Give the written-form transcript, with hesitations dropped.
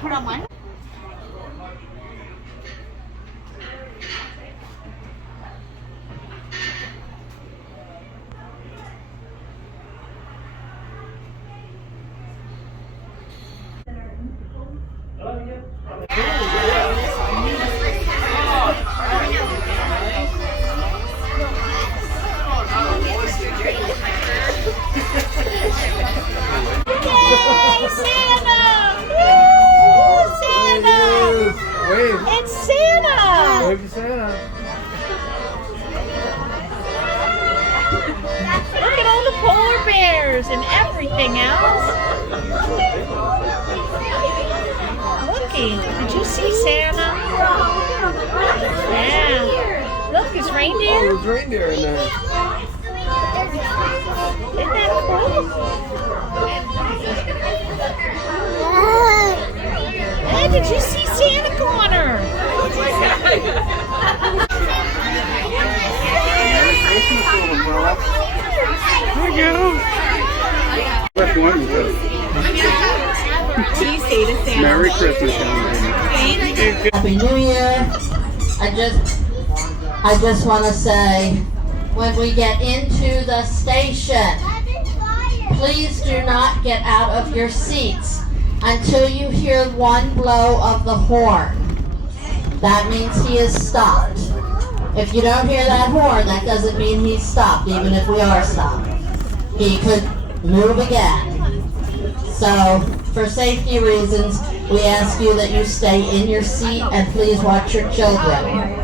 put on mine? Yay, Santa! Woo, Santa! Wave. It's Santa! Wave to Santa. Look at all the polar bears and everything else. Looky, did you see Santa? Yeah. Look, it's reindeer. Oh, there's reindeer in there. Isn't that cool? Hey, did you see Santa Corner? There you go. Which one is it? Merry Christmas, young lady. Happy New Year. I just want to say, when we get into the station, please do not get out of your seats until you hear one blow of the horn. That means he is stopped. If you don't hear that horn, that doesn't mean he's stopped, even if we are stopped. He could move again. So, for safety reasons, we ask you that you stay in your seat and please watch your children.